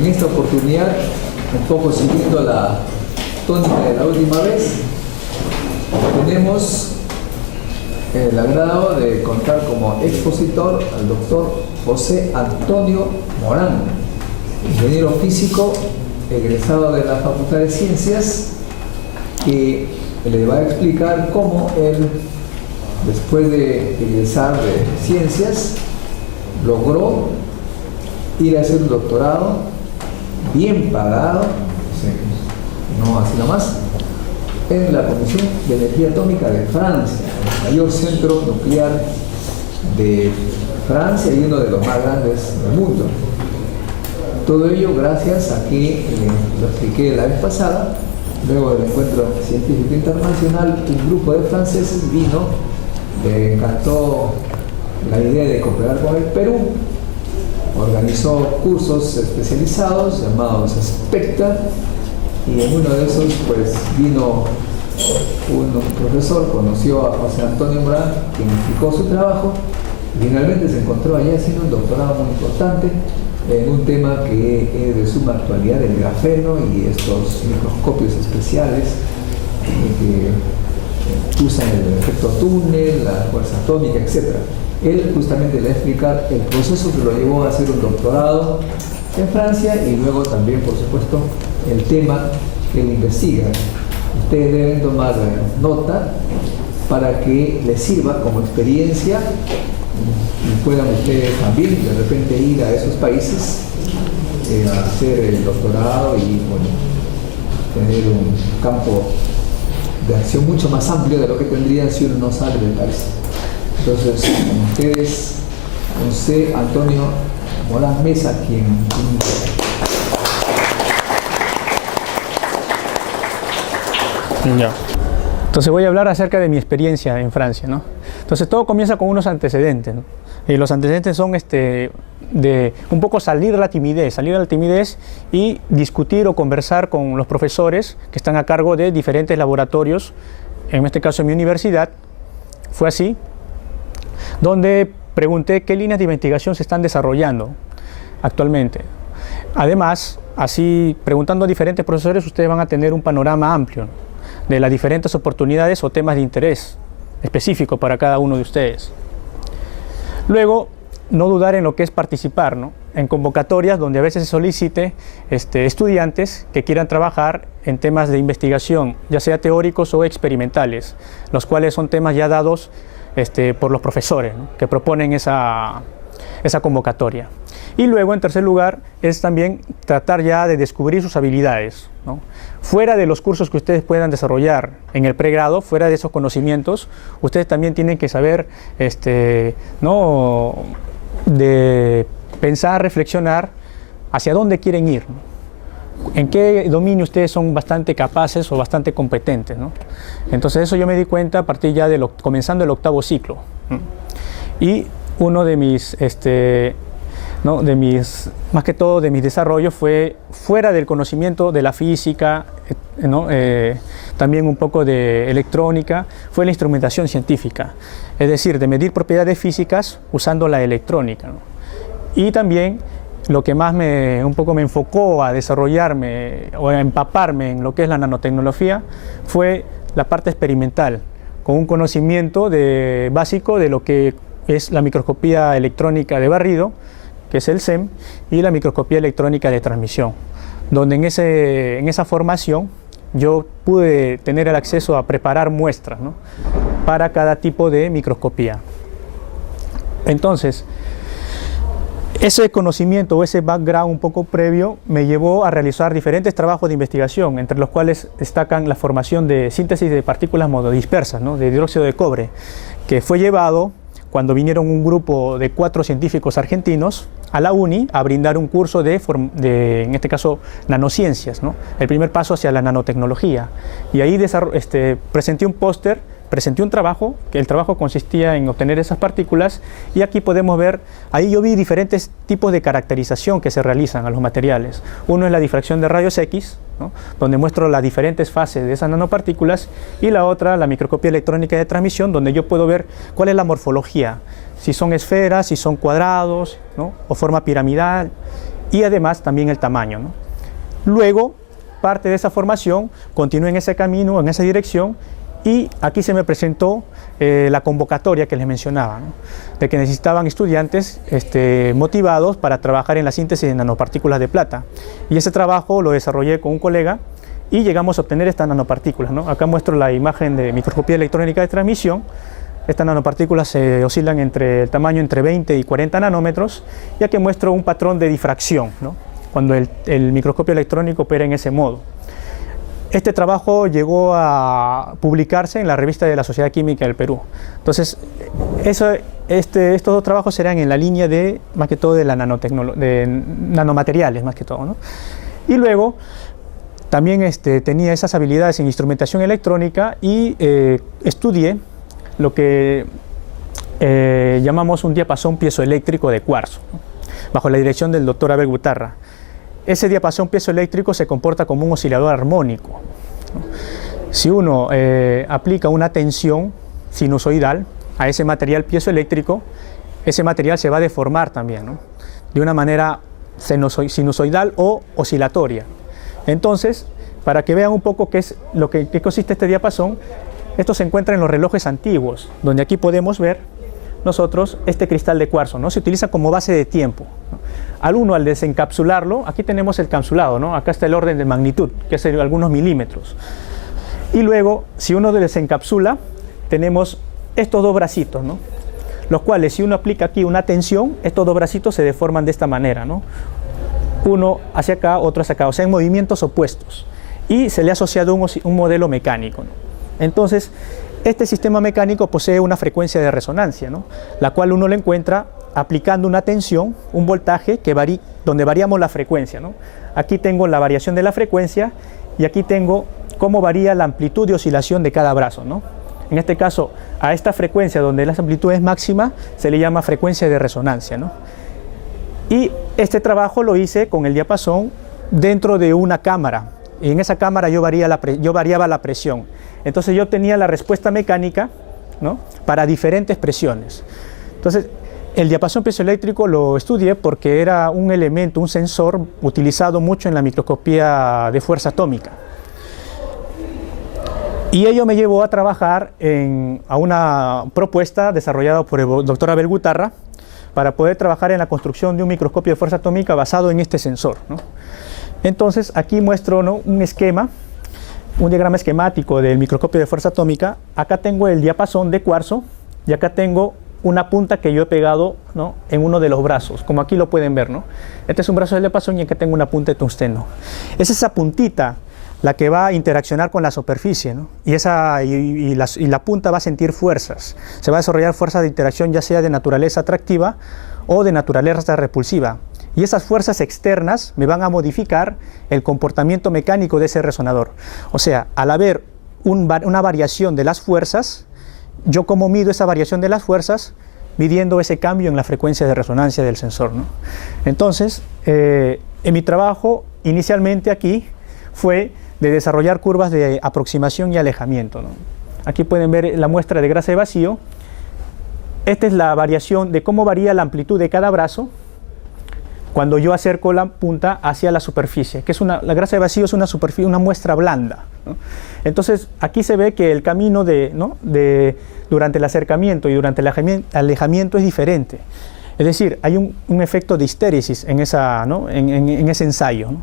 En esta oportunidad, un poco siguiendo la tónica de la última vez, tenemos el agrado de contar como expositor al doctor José Antonio Morán, ingeniero físico egresado de la Facultad de Ciencias, que le va a explicar cómo él, después de egresar de Ciencias, logró ir a hacer un doctorado bien pagado, no así nomás, en la Comisión de Energía Atómica de Francia, el mayor centro nuclear de Francia y uno de los más grandes del mundo. Todo ello gracias a que, lo expliqué la vez pasada, luego del encuentro científico internacional, un grupo de franceses vino, le encantó la idea de cooperar con el Perú, organizó cursos especializados llamados SPECTA, y en uno de esos pues vino un profesor, conoció a José Antonio Morán, quien explicó su trabajo, y finalmente se encontró allá haciendo un doctorado muy importante en un tema que es de suma actualidad, el grafeno y estos microscopios especiales que usan el efecto túnel, la fuerza atómica, etc. Él justamente le va a explicar el proceso que lo llevó a hacer un doctorado en Francia y luego también, por supuesto, el tema que él investiga. Ustedes deben tomar nota para que les sirva como experiencia y puedan ustedes también de repente ir a esos países a hacer el doctorado y bueno, tener un campo de acción mucho más amplio de lo que tendrían si uno no sale del país. Entonces, con ustedes, José Antonio Morán Mesa, quien ya. Entonces voy a hablar acerca de mi experiencia en Francia, ¿no? Entonces todo comienza con unos antecedentes, ¿no? Y los antecedentes son de un poco salir de la timidez y discutir o conversar con los profesores que están a cargo de diferentes laboratorios, en este caso en mi universidad, fue así, donde pregunté qué líneas de investigación se están desarrollando actualmente. Además, así preguntando a diferentes profesores, ustedes van a tener un panorama amplio de las diferentes oportunidades o temas de interés específico para cada uno de ustedes. Luego, no dudar en lo que es participar, ¿no? En convocatorias donde a veces se solicite estudiantes que quieran trabajar en temas de investigación, ya sea teóricos o experimentales, los cuales son temas ya dados por los profesores, ¿no? Que proponen esa convocatoria. Y luego, en tercer lugar, es también tratar ya de descubrir sus habilidades, ¿no? Fuera de los cursos que ustedes puedan desarrollar en el pregrado, fuera de esos conocimientos, ustedes también tienen que saber, ¿no? De pensar, reflexionar hacia dónde quieren ir, ¿no? En qué dominio ustedes son bastante capaces o bastante competentes, ¿no? Entonces eso yo me di cuenta a partir ya de comenzando el octavo ciclo, ¿no? Y uno de mis, más que todo de mis desarrollos fue fuera del conocimiento de la física, ¿no? También un poco de electrónica, fue la instrumentación científica, es decir, de medir propiedades físicas usando la electrónica, ¿no? Y también lo que más un poco me enfocó a desarrollarme o a empaparme en lo que es la nanotecnología fue la parte experimental, con un conocimiento básico de lo que es la microscopía electrónica de barrido, que es el SEM, y la microscopía electrónica de transmisión, donde en esa formación yo pude tener el acceso a preparar muestras, ¿no? Para cada tipo de microscopía. Entonces, ese conocimiento o ese background un poco previo me llevó a realizar diferentes trabajos de investigación, entre los cuales destacan la formación de síntesis de partículas monodispersas, ¿no? De dióxido de cobre, que fue llevado cuando vinieron un grupo de 4 científicos argentinos a la UNI a brindar un curso en este caso, nanociencias, ¿no? El primer paso hacia la nanotecnología. Y ahí presenté un póster, presenté un trabajo, que el trabajo consistía en obtener esas partículas, y aquí podemos ver, ahí yo vi diferentes tipos de caracterización que se realizan a los materiales. Uno es la difracción de rayos X, ¿no? Donde muestro las diferentes fases de esas nanopartículas, y la otra, la microscopía electrónica de transmisión, donde yo puedo ver cuál es la morfología, si son esferas, si son cuadrados, ¿no? O forma piramidal, y además también el tamaño, ¿no? Luego, parte de esa formación, continué en ese camino, en esa dirección, y aquí se me presentó la convocatoria que les mencionaba, ¿no? De que necesitaban estudiantes motivados para trabajar en la síntesis de nanopartículas de plata. Y ese trabajo lo desarrollé con un colega y llegamos a obtener estas nanopartículas, ¿no? Acá muestro la imagen de microscopía electrónica de transmisión. Estas nanopartículas se oscilan entre el tamaño entre 20 y 40 nanómetros, ya que muestro un patrón de difracción, ¿no? Cuando el microscopio electrónico opera en ese modo. Este trabajo llegó a publicarse en la revista de la Sociedad Química del Perú. Entonces, estos dos trabajos serán en la línea de, más que todo, de nanomateriales, más que todo, ¿no? Y luego, también tenía esas habilidades en instrumentación electrónica y estudié lo que llamamos un diapasón piezoeléctrico de cuarzo, ¿no? Bajo la dirección del doctor Abel Gutarra. Ese diapasón piezoeléctrico se comporta como un oscilador armónico, ¿no? Si uno aplica una tensión sinusoidal a ese material piezoeléctrico, ese material se va a deformar también, ¿no? De una manera sinusoidal o oscilatoria. Entonces, para que vean un poco qué consiste este diapasón, esto se encuentra en los relojes antiguos, donde aquí podemos ver nosotros este cristal de cuarzo, ¿no? Se utiliza como base de tiempo, ¿no? Al desencapsularlo, aquí tenemos el capsulado, ¿no? Acá está el orden de magnitud, que es algunos milímetros. Y luego, si uno desencapsula, tenemos estos dos bracitos, ¿no? Los cuales, si uno aplica aquí una tensión, estos dos bracitos se deforman de esta manera, ¿no? Uno hacia acá, otro hacia acá, o sea, en movimientos opuestos. Y se le ha asociado un modelo mecánico, ¿no? Entonces, este sistema mecánico posee una frecuencia de resonancia, ¿no? La cual uno la encuentra aplicando una tensión, un voltaje donde variamos la frecuencia, ¿no? Aquí tengo la variación de la frecuencia y aquí tengo cómo varía la amplitud de oscilación de cada brazo, ¿no? En este caso, a esta frecuencia donde la amplitud es máxima se le llama frecuencia de resonancia, ¿no? Y este trabajo lo hice con el diapasón dentro de una cámara, y en esa cámara yo variaba la presión. Entonces yo obtenía la respuesta mecánica, ¿no? Para diferentes presiones. Entonces, el diapasón piezoeléctrico lo estudié porque era un elemento, un sensor utilizado mucho en la microscopía de fuerza atómica. Y ello me llevó a trabajar a una propuesta desarrollada por el doctor Abel Gutarra para poder trabajar en la construcción de un microscopio de fuerza atómica basado en este sensor, ¿no? Entonces, aquí muestro, ¿no?, un esquema, un diagrama esquemático del microscopio de fuerza atómica. Acá tengo el diapasón de cuarzo y acá tengo una punta que yo he pegado, ¿no?, en uno de los brazos, como aquí lo pueden ver, ¿no? Este es un brazo del diapasón y acá tengo una punta de tungsteno. Es esa puntita la que va a interaccionar con la superficie, ¿no? Y la punta va a sentir fuerzas. Se va a desarrollar fuerzas de interacción, ya sea de naturaleza atractiva o de naturaleza repulsiva. Y esas fuerzas externas me van a modificar el comportamiento mecánico de ese resonador. O sea, al haber una variación de las fuerzas, yo como mido esa variación de las fuerzas, midiendo ese cambio en la frecuencia de resonancia del sensor, ¿no? Entonces, en mi trabajo inicialmente aquí fue de desarrollar curvas de aproximación y alejamiento, ¿no? Aquí pueden ver la muestra de grasa de vacío. Esta es la variación de cómo varía la amplitud de cada brazo cuando yo acerco la punta hacia la superficie, que es la grasa de vacío es una superficie, una muestra blanda, ¿no? Entonces, aquí se ve que el camino durante el acercamiento y durante el alejamiento es diferente. Es decir, hay un efecto de histéresis en ese ensayo, ¿no?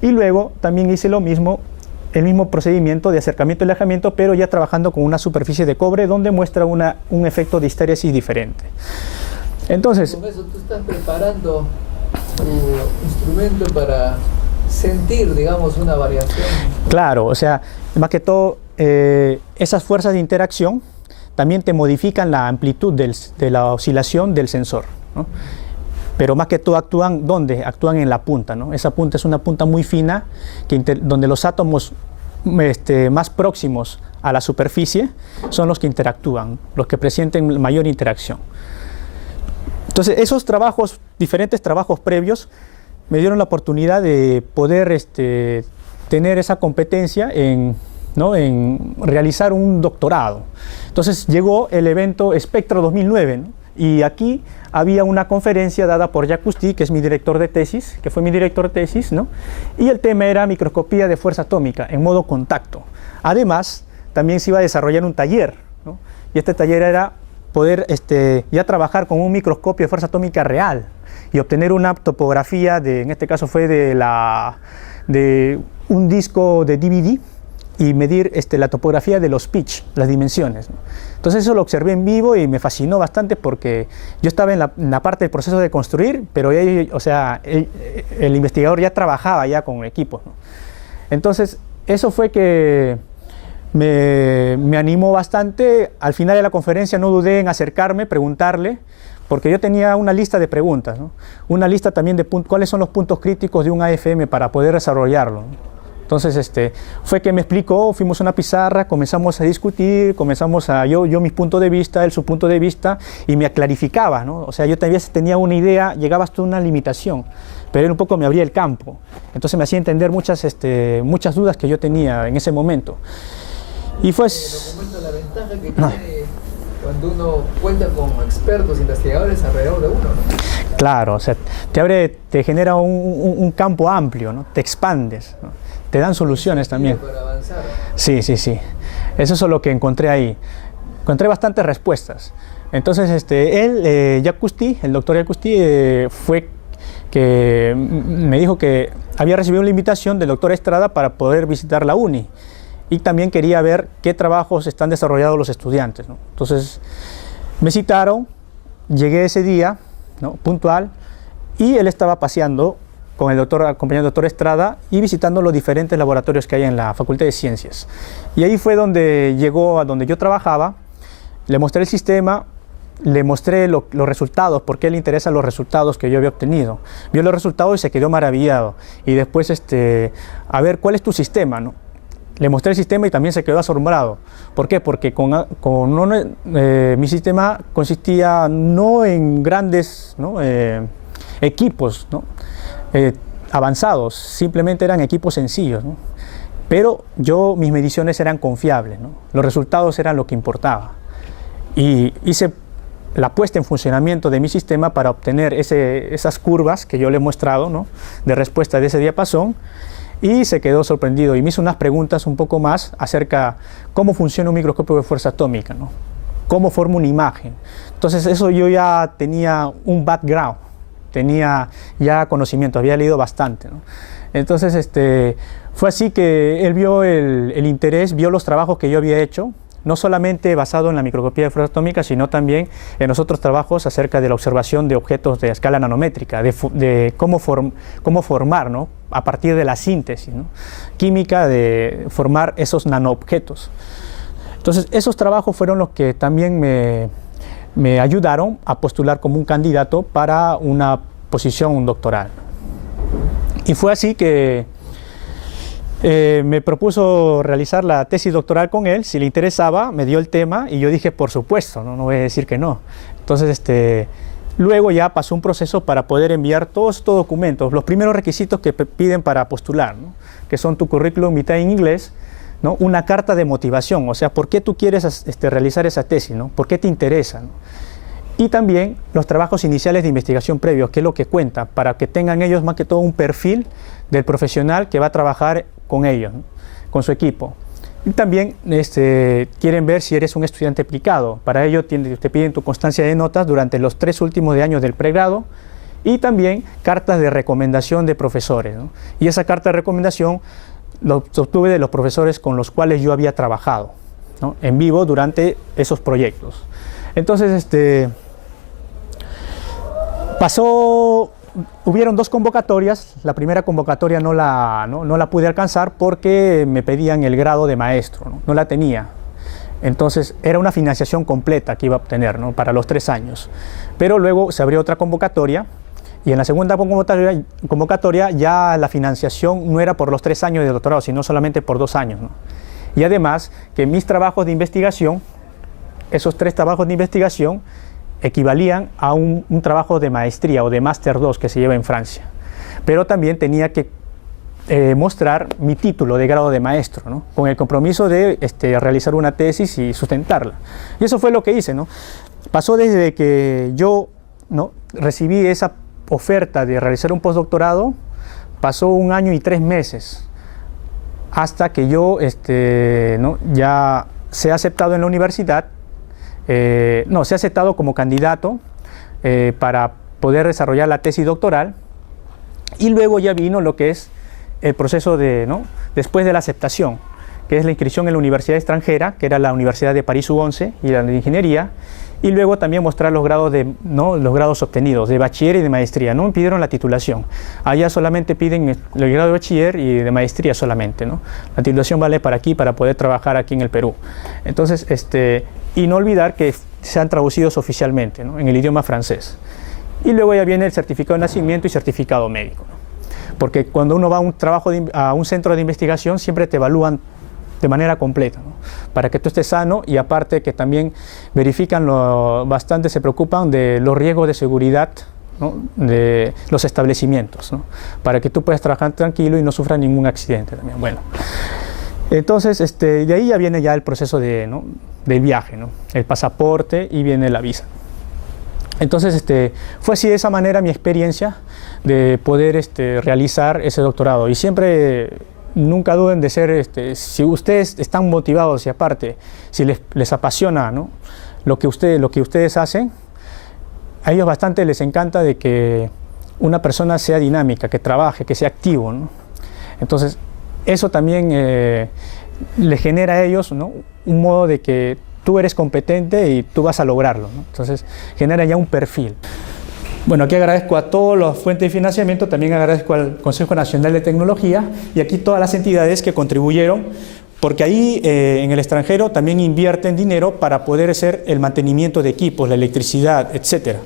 Y luego también hice el mismo procedimiento de acercamiento y alejamiento, pero ya trabajando con una superficie de cobre donde muestra un efecto de histéresis diferente. Entonces, con eso tú estás preparando tu instrumento para sentir, digamos, una variación. Claro, o sea, más que todo, esas fuerzas de interacción también te modifican la amplitud de la oscilación del sensor, ¿no? Pero más que todo actúan, ¿dónde? Actúan en la punta, ¿no? Esa punta es una punta muy fina donde los átomos más próximos a la superficie son los que interactúan, los que presienten mayor interacción. Entonces, esos trabajos, diferentes trabajos previos, me dieron la oportunidad de poder tener esa competencia en realizar un doctorado. Entonces, llegó el evento Espectro 2009, ¿no? Y aquí había una conferencia dada por Jacques Cousty, que es mi director de tesis, que fue mi director de tesis, ¿no? Y el tema era microscopía de fuerza atómica en modo contacto. Además, también se iba a desarrollar un taller, ¿no? Y este taller era poder ya trabajar con un microscopio de fuerza atómica real y obtener una topografía en este caso fue de un disco de DVD, y medir la topografía de los pitch, las dimensiones, ¿no? Entonces eso lo observé en vivo y me fascinó bastante porque yo estaba en la parte del proceso de construir, pero o sea, el investigador ya trabajaba ya con equipos, ¿no? Entonces eso fue que me animó bastante. Al final de la conferencia no dudé en acercarme, preguntarle, porque yo tenía una lista de preguntas, ¿no? Una lista también de cuáles son los puntos críticos de un AFM para poder desarrollarlo, ¿no? Entonces fue que me explicó, fuimos a una pizarra, comenzamos a discutir, yo mi punto de vista, él su punto de vista, y me clarificaba, ¿no? O sea, yo también tenía una idea, llegaba hasta una limitación, pero él un poco me abría el campo. Entonces me hacía entender muchas dudas que yo tenía en ese momento. Y fue... La ventaja que tiene cuando uno cuenta con expertos, investigadores alrededor de uno, ¿no? Claro, o sea, te genera un campo amplio, ¿no? Te expandes, ¿no? Te dan soluciones también. Para avanzar. Sí. Eso es lo que encontré ahí. Encontré bastantes respuestas. Entonces, Jacques Cousty, el doctor Jacques Cousty, fue que me dijo que había recibido una invitación del doctor Estrada para poder visitar la uni. Y también quería ver qué trabajos están desarrollados los estudiantes, ¿no? Entonces, me citaron, llegué ese día, ¿no? Puntual, y él estaba paseando con el doctor, acompañado del doctor Estrada y visitando los diferentes laboratorios que hay en la Facultad de Ciencias. Y ahí fue donde llegó a donde yo trabajaba, le mostré el sistema, le mostré los resultados, por qué le interesan los resultados que yo había obtenido. Vio los resultados y se quedó maravillado. Y después, a ver, ¿cuál es tu sistema, no? Le mostré el sistema y también se quedó asombrado. ¿Por qué? Porque mi sistema consistía no en grandes, ¿no? Equipos, ¿no? Avanzados, simplemente eran equipos sencillos, ¿no? Pero mis mediciones eran confiables, ¿no? Los resultados eran lo que importaba. Y hice la puesta en funcionamiento de mi sistema para obtener esas curvas que yo le he mostrado, ¿no? De respuesta de ese diapasón, y se quedó sorprendido y me hizo unas preguntas un poco más acerca cómo funciona un microscopio de fuerza atómica, ¿no? Cómo forma una imagen. Entonces eso yo ya tenía un background, tenía ya conocimiento, había leído bastante, ¿no? Entonces fue así que él vio el interés, vio los trabajos que yo había hecho, no solamente basado en la microscopía de fuerza atómica, sino también en los otros trabajos acerca de la observación de objetos de escala nanométrica, de cómo formar, ¿no? A partir de la síntesis, ¿no? Química de formar esos nanoobjetos. Entonces, esos trabajos fueron los que también me ayudaron a postular como un candidato para una posición doctoral. Y fue así que me propuso realizar la tesis doctoral con él, si le interesaba, me dio el tema y yo dije, por supuesto, no voy a decir que no. Entonces, luego ya pasó un proceso para poder enviar todos estos documentos, los primeros requisitos que piden para postular, ¿no? Que son tu currículum vitae en inglés, ¿no? Una carta de motivación, o sea, ¿por qué tú quieres realizar esa tesis, ¿no? ¿Por qué te interesa, ¿no? Y también los trabajos iniciales de investigación previos, que es lo que cuenta, para que tengan ellos más que todo un perfil del profesional que va a trabajar con ellos, ¿no? Con su equipo. Y también quieren ver si eres un estudiante aplicado. Para ello te piden tu constancia de notas durante los 3 últimos años del pregrado y también cartas de recomendación de profesores, ¿no? Y esa carta de recomendación lo obtuve de los profesores con los cuales yo había trabajado, ¿no? En vivo durante esos proyectos. Entonces, hubieron 2 convocatorias. La primera convocatoria no la pude alcanzar porque me pedían el grado de maestro, no la tenía. Entonces era una financiación completa que iba a obtener, ¿no? Para los 3 años. Pero luego se abrió otra convocatoria y en la segunda convocatoria ya la financiación no era por los 3 años de doctorado, sino solamente por 2 años, ¿no? Y además que mis trabajos de investigación, esos 3 trabajos de investigación, equivalían a un trabajo de maestría o de Máster 2 que se lleva en Francia. Pero también tenía que mostrar mi título de grado de maestro, ¿no? Con el compromiso de realizar una tesis y sustentarla. Y eso fue lo que hice, ¿no? pasó desde que yo, ¿no?, recibí esa oferta de realizar un postdoctorado, pasó 1 año y 3 meses, hasta que yo ¿no?, ya sea aceptado en la universidad, no, sea aceptado como candidato para poder desarrollar la tesis doctoral, y luego ya vino lo que es el proceso de, ¿no?, después de la aceptación, que es la inscripción en la universidad extranjera, que era la Universidad de París-Sorbonne y la de Ingeniería, y luego también mostrar los grados, ¿no?, los grados obtenidos de bachiller y de maestría. No me pidieron la titulación, allá solamente piden el grado de bachiller y de maestría solamente, ¿no? La titulación vale para aquí, para poder trabajar aquí en el Perú. Entonces, y no olvidar que sean traducidos oficialmente, ¿no?, en el idioma francés. Y luego ya viene el certificado de nacimiento y certificado médico, ¿no? Porque cuando uno va a un trabajo a un centro de investigación, siempre te evalúan de manera completa, ¿no?, para que tú estés sano, y aparte que también verifican bastante, se preocupan de los riesgos de seguridad, ¿no?, de los establecimientos, ¿no?, para que tú puedas trabajar tranquilo y no sufras ningún accidente también. Bueno, entonces de ahí ya viene ya el proceso ¿no?, del viaje, ¿no?, el pasaporte, y viene la visa. Entonces fue así de esa manera mi experiencia de poder realizar ese doctorado, y siempre nunca duden de ser, si ustedes están motivados y aparte, si les apasiona, ¿no?, lo que ustedes hacen, a ellos bastante les encanta de que una persona sea dinámica, que trabaje, que sea activo, ¿no? Entonces, eso también les genera a ellos, ¿no?, un modo de que tú eres competente y tú vas a lograrlo, ¿no? Entonces, genera ya un perfil. Bueno, aquí agradezco a todas las fuentes de financiamiento, también agradezco al Consejo Nacional de Tecnología y aquí todas las entidades que contribuyeron, porque ahí en el extranjero también invierten dinero para poder hacer el mantenimiento de equipos, la electricidad, etcétera,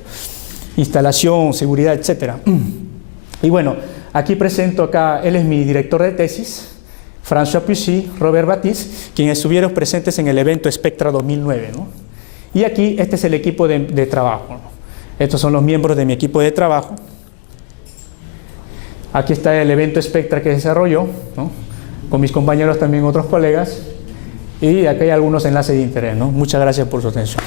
instalación, seguridad, etcétera. Y bueno, aquí presento él es mi director de tesis, François Puissy, Robert Baptiste, quienes estuvieron presentes en el evento Spectra 2009, ¿no? Y aquí este es el equipo de trabajo, ¿no? Estos son los miembros de mi equipo de trabajo. Aquí está el evento Spectra que desarrolló, ¿no?, con mis compañeros, también otros colegas, y aquí hay algunos enlaces de interés, ¿no? Muchas gracias por su atención.